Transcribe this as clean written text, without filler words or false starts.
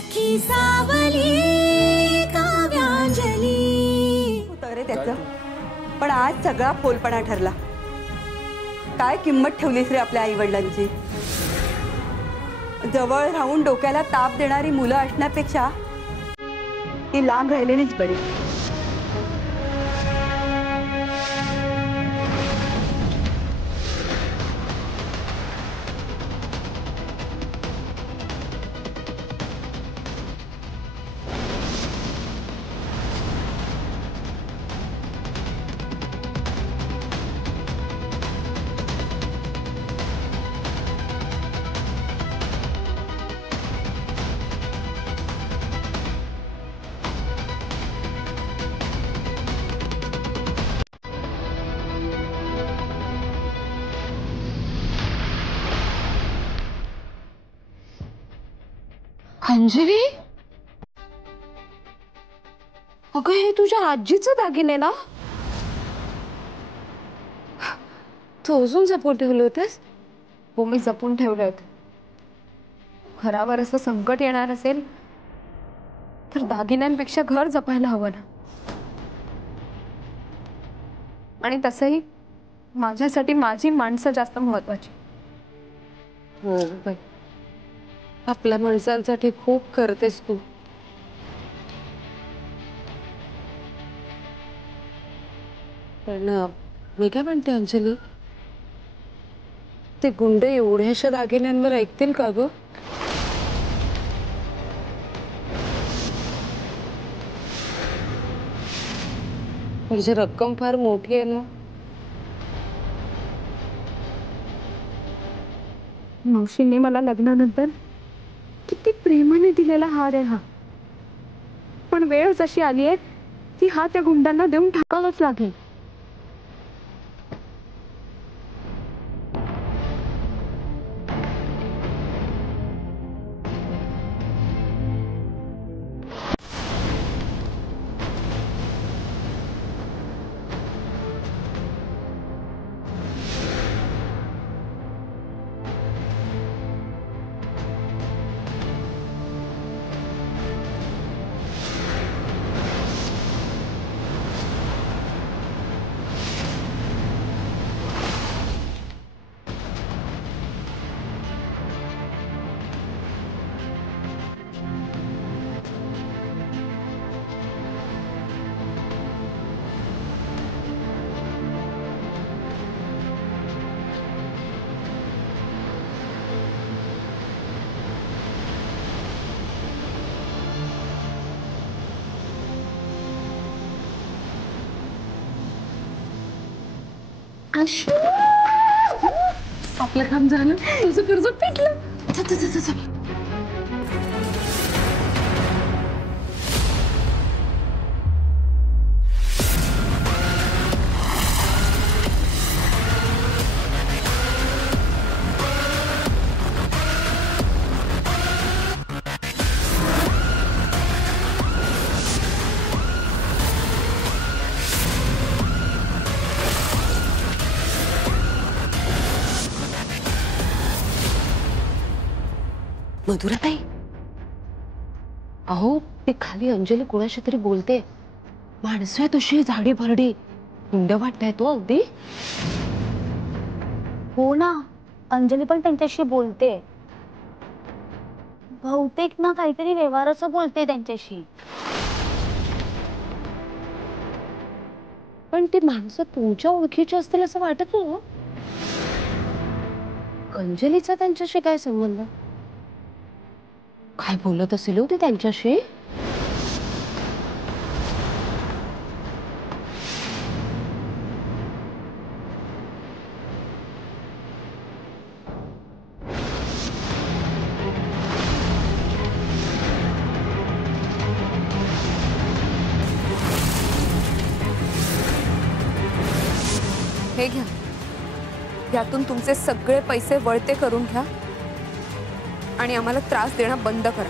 सखी सावली काव्यांजली। उतरे त्याचं पण आज सगळा फोलपणा ठरला। काय किंमत ठेवलीस रे आपल्या आई वडिलांची? जवळ राहून डोक्याला ताप देणारी मुलं असण्यापेक्षा ती लांब राहिलेलीच बरी। अंजली, अगं हे तुझ्या आजीचं दागिने ना? तू अजून जपून ठेवले होतेस? हो, मी जपून ठेवले होते। घरावर असं संकट येणार असेल तर दागिन्यांपेक्षा घर जपायला हवं ना। आणि तसंही माझ्यासाठी माझी माणसं जास्त महत्वाची। हो बाई, आपल्या माणसांसाठी खूप करतेस तू। पण मी काय म्हणते अंजली, ते गुंड एवढ्याशा दागिन्यांवर ऐकतील का ग? म्हणजे रक्कम फार मोठी आहे ना? मावशीने मला लग्नानंतर किती प्रेमाने दिलेला हार आहे हा, पण वेळ जशी आली आहे ती हा त्या गुंडांना देऊन टाकावाच लागेल। आपलं काम झालं, तुझं कर्ज पेटलं। मधुराताई, अहो ते खाली अंजली कोणाशी तरी बोलते। माणसं आहे तशी झाडी भरडी, हुंड वाटताय तो अगदी। हो ना, अंजली पण त्यांच्याशी बोलते। बहुतेक ना काहीतरी व्यवहाराचं बोलते त्यांच्याशी। पण ती माणसं तुमच्या ओळखीची असतील असं वाटत नाही। अंजलीचा त्यांच्याशी काय संबंध? काय बोलत असेल हो ते त्यांच्याशी? हे घ्या, यातून तुमचे सगळे पैसे वळते करून घ्या आणि आम्हाला त्रास देणं बंद करा।